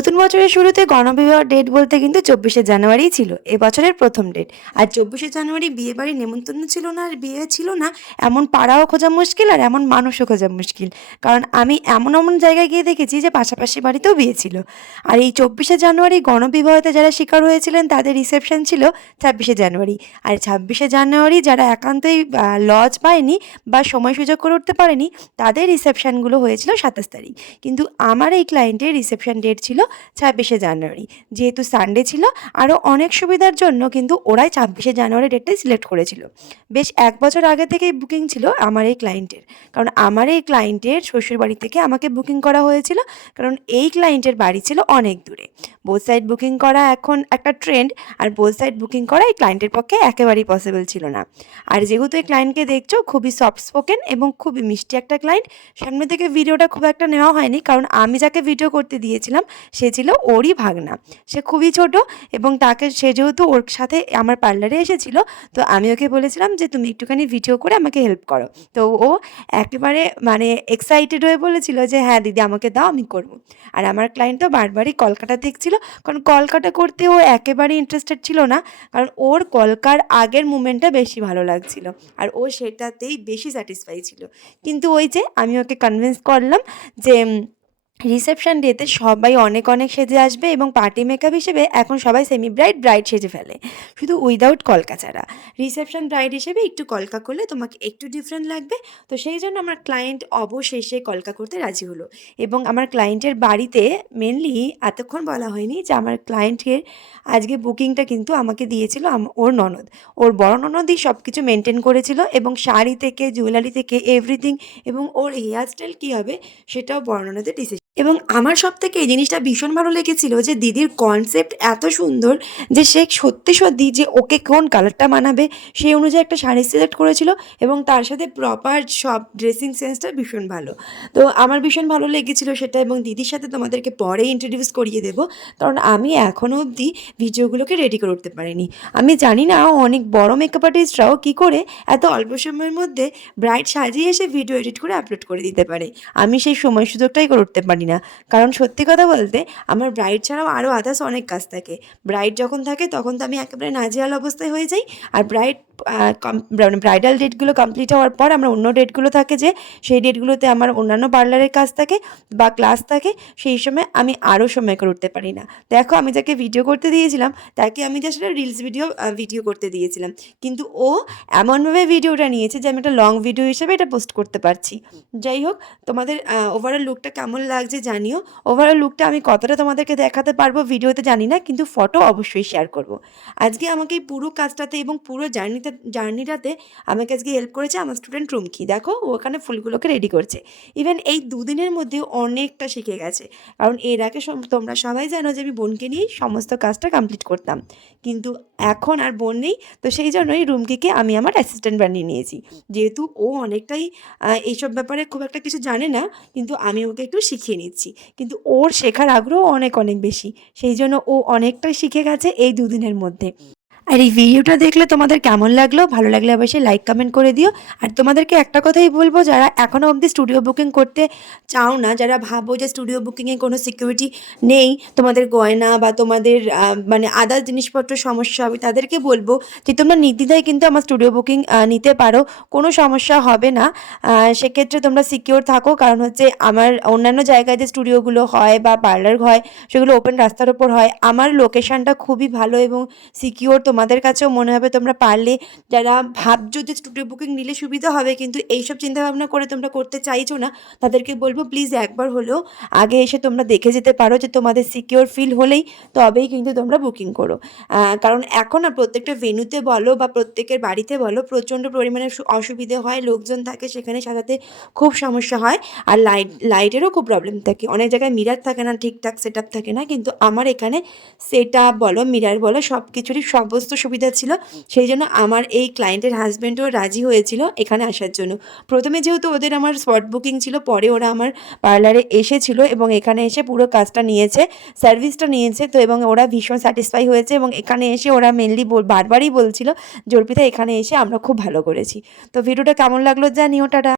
নতুন বছরের শুরুতে গণবিবাহ ডেট বলতে কিন্তু চব্বিশে জানুয়ারি ছিল এবছরের প্রথম ডেট আর চব্বিশে জানুয়ারি বিয়ে বাড়ি নেমন্তন্ন ছিল না আর বিয়ে ছিল না, এমন পাড়াও খোঁজা মুশকিল আর এমন মানুষও খোঁজা মুশকিল। কারণ আমি এমন এমন জায়গায় গিয়ে দেখেছি যে পাশাপাশি বাড়িতেও বিয়ে ছিল। আর এই চব্বিশে জানুয়ারি গণবিবাহতে যারা শিকার হয়েছিলেন, তাদের রিসেপশন ছিল ছাব্বিশে জানুয়ারি। আর ছাব্বিশে জানুয়ারি যারা একান্তই লজ পায়নি বা সময় সুযোগ করে উঠতে পারেনি, তাদের রিসেপশনগুলো হয়েছিল সাতাশ তারিখ। কিন্তু আমার এই ক্লায়েন্টের রিসেপশন ডেট ছিল ছাব্বিশে জানুয়ারি। যেহেতু সানডে ছিল আরও অনেক সুবিধার জন্য কিন্তু ওরাই ছাব্বিশে জানুয়ারি ডেটটাই সিলেক্ট করেছিল। বেশ এক বছর আগে থেকেই বুকিং ছিল আমার এই ক্লায়েন্টের কারণ আমার এই ক্লায়েন্টের শ্বশুরবাড়ি থেকে আমাকে বুকিং করা হয়েছিল, কারণ এই ক্লায়েন্টের বাড়ি ছিল অনেক দূরে। বোথ সাইড বুকিং করা এখন একটা ট্রেন্ড আর বোথ সাইড বুকিং করা এই ক্লায়েন্টের পক্ষে একেবারেই পসিবল ছিল না। আর যেহেতু এই ক্লায়েন্টকে দেখছ, খুবই সফট স্পোকেন এবং খুবই মিষ্টি একটা ক্লায়েন্ট সামনে থেকে ভিডিওটা খুব একটা নেওয়া হয়নি, কারণ আমি যাকে ভিডিও করতে দিয়েছিলাম সে ছিল ওরই ভাগনা। সে খুবই ছোট এবং তাকে সে যেহেতু ওর সাথে আমার পার্লারে এসেছিল, তো আমি ওকে বলেছিলাম যে তুমি একটুখানি ভিডিও করে আমাকে হেল্প করো। তো ও একেবারে মানে এক্সাইটেড হয়ে বলেছিল যে হ্যাঁ দিদি আমাকে দাও, আমি করব। আর আমার ক্লায়েন্ট তো বারবারই কলকাতা দেখছিল, কারণ কলকাতা করতে ও একেবারেই ইন্টারেস্টেড ছিল না, কারণ ওর কলকার আগের মুমেন্টটা বেশি ভালো লাগছিল আর ও সেটাতেই বেশি স্যাটিসফাই ছিল। কিন্তু ওই যে আমি ওকে কনভিন্স করলাম যে রিসেপশন ডেতে সবাই অনেক অনেক সেজে আসবে এবং পার্টি মেকআপ হিসেবে এখন সবাই সেমি ব্রাইড ব্রাইড সেজে ফেলে। শুধু উইদাউট কলকা ছাড়া। রিসেপশন ব্রাইড হিসেবে একটু কলকা করলে তোমাকে একটু ডিফারেন্ট লাগবে। তো সেই জন্য আমার ক্লায়েন্ট অবশেষে কলকা করতে রাজি হলো। এবং আমার ক্লায়েন্টের বাড়িতে মেনলি এতক্ষণ বলা হয়নি যে আমার ক্লায়েন্টের আজকে বুকিংটা কিন্তু আমাকে দিয়েছিল ওর ননদ। ওর বড় ননদই সব কিছু মেনটেন করেছিল এবং শাড়ি থেকে জুয়েলারি থেকে এভরিথিং এবং ওর হেয়ার স্টাইল কী হবে সেটাও বড় ননদের ডিসিশন এবং আমার সব থেকে এই জিনিসটা ভীষণ ভালো লেগেছিল যে দিদির কনসেপ্ট এত সুন্দর যে সে সত্যি সত্যি যে ওকে কোন কালারটা মানাবে সেই অনুযায়ী একটা শাড়ি সিলেক্ট করেছিল এবং তার সাথে প্রপার সব ড্রেসিং সেন্সটা ভীষণ ভালো। তো আমার ভীষণ ভালো লেগেছিল সেটা এবং দিদির সাথে তোমাদেরকে পরে ইন্ট্রোডিউস করিয়ে দেবো কারণ আমি এখনও অবধি ভিডিওগুলোকে রেডি করে উঠতে পারিনি। আমি জানি না অনেক বড় মেকআপ আর্টিস্টরাও কী করে এত অল্প সময়ের মধ্যে ব্রাইট সাজিয়ে এসে ভিডিও এডিট করে আপলোড করে দিতে পারে। আমি সেই সময় সুযোগটাই করে উঠতে পারি না। কারণ সত্যি কথা বলতে আমার ব্রাইড ছাড়াও আরও আদার্স অনেক কাজ থাকে। ব্রাইড যখন থাকে তখন তো আমি একেবারে নাজেহাল অবস্থায় হয়ে যাই। আর ব্রাইড ব্রাইডাল ডেটগুলো কমপ্লিট হওয়ার পর আমরা অন্য ডেটগুলো থাকে যে, সেই ডেটগুলোতে আমার অন্যান্য পার্লারের কাজ থাকে বা ক্লাস থাকে, সেই সময় আমি আরও সময় করে উঠতে পারি না। দেখো আমি যাকে ভিডিও করতে দিয়েছিলাম, তাকে আমি জাস্ট রিলস ভিডিও ভিডিও করতে দিয়েছিলাম। কিন্তু ও এমনভাবে ভিডিওটা নিয়েছে যে, আমি একটা লং ভিডিও হিসেবে এটা পোস্ট করতে পারছি। যাই হোক, তোমাদের ওভারঅল লুকটা কেমন লাগছে জানিও। ওভারঅল লুকটা আমি কতটা তোমাদেরকে দেখাতে পারব ভিডিওতে জানি না, কিন্তু ফটো অবশ্যই শেয়ার করব। আজকে আমাকে এই পুরো কাজটাতে এবং পুরো জার্নিতে জার্নিটাতে আমাকে আজকে হেল্প করেছে আমার স্টুডেন্ট রুমকি দেখো, ও ওখানে ফুলগুলোকে রেডি করছে। ইভেন এই দুদিনের মধ্যে অনেকটা শিখে গেছে। কারণ এর আগে তোমরা সবাই জানো যে আমি বোনকে নিয়েই সমস্ত কাজটা কমপ্লিট করতাম। কিন্তু এখন আর বোন নেই, তো সেই জন্যই রুমকিকে আমি আমার অ্যাসিস্ট্যান্ট বানিয়ে নিয়েছি। যেহেতু ও অনেকটাই এইসব ব্যাপারে খুব একটা কিছু জানে না, কিন্তু আমি ওকে একটু শিখিয়ে নিচ্ছি। কিন্তু ওর শেখার আগ্রহ অনেক অনেক বেশি। সেই জন্য ও অনেকটাই শিখে গেছে এই দুদিনের মধ্যে। আর এই ভিডিওটা দেখলে তোমাদের কেমন লাগল? ভালো লাগলে অবশ্যই লাইক কমেন্ট করে দিও। আর তোমাদেরকে একটা কথাই বলব, যারা এখনও অবধি স্টুডিও বুকিং করতে চাও না, যারা ভাবো যে স্টুডিও বুকিংয়ে কোনো সিকিউরিটি নেই, তোমাদের গয়না বা তোমাদের মানে আদার জিনিসপত্র সমস্যা হবে, তাদেরকে বলব যে তোমরা নির্দ্বিধায় কিন্তু আমার স্টুডিও বুকিং নিতে পারো। কোনো সমস্যা হবে না। সেক্ষেত্রে তোমরা সিকিওর থাকো, কারণ হচ্ছে আমার অন্যান্য জায়গায় যে স্টুডিওগুলো হয় বা পার্লার হয়, সেগুলো ওপেন রাস্তার ওপর হয়। আমার লোকেশনটা খুবই ভালো এবং সিকিওর তোমাদের কাছেও মনে হবে তোমরা পারলে। যারা ভাবছ যে স্টুডিও বুকিং নিলে সুবিধা হবে, কিন্তু এইসব চিন্তাভাবনা করে তোমরা করতে চাইছো না, তাদেরকে বলব প্লিজ একবার হলেও আগে এসে তোমরা দেখে যেতে পারো যে তোমাদের সিকিওর ফিল হলেই তবেই কিন্তু তোমরা বুকিং করো। কারণ এখন না প্রত্যেকটা ভেন্যুতে বলো বা প্রত্যেকের বাড়িতে বলো, প্রচণ্ড পরিমাণে অসুবিধে হয়, লোকজন থাকে সেখানে সাজাতে খুব সমস্যা হয়, আর লাইট লাইটেরও খুব প্রবলেম থাকে। অনেক জায়গায় মিরার থাকে না, ঠিকঠাক সেট থাকে না, কিন্তু আমার এখানে সেট আপ বলো মিরার বলো সব কিছুরই সমস্ত সুবিধা ছিল। সেই জন্য আমার এই ক্লায়েন্টের হাজব্যান্ডও রাজি হয়েছিল এখানে আসার জন্য। প্রথমে যেহেতু ওদের আমার স্পট বুকিং ছিল, পরে ওরা আমার পার্লারে এসেছিল এবং এখানে এসে পুরো কাজটা নিয়েছে সার্ভিসটা নিয়েছে। তো এবং ওরা ভীষণ স্যাটিসফাই হয়েছে এবং এখানে এসে ওরা মেনলি বারবারই বলছিল যে অর্পিতা এখানে এসে আমরা খুব ভালো করেছি। তো ভিডিওটা কেমন লাগল জানিও, টাটা।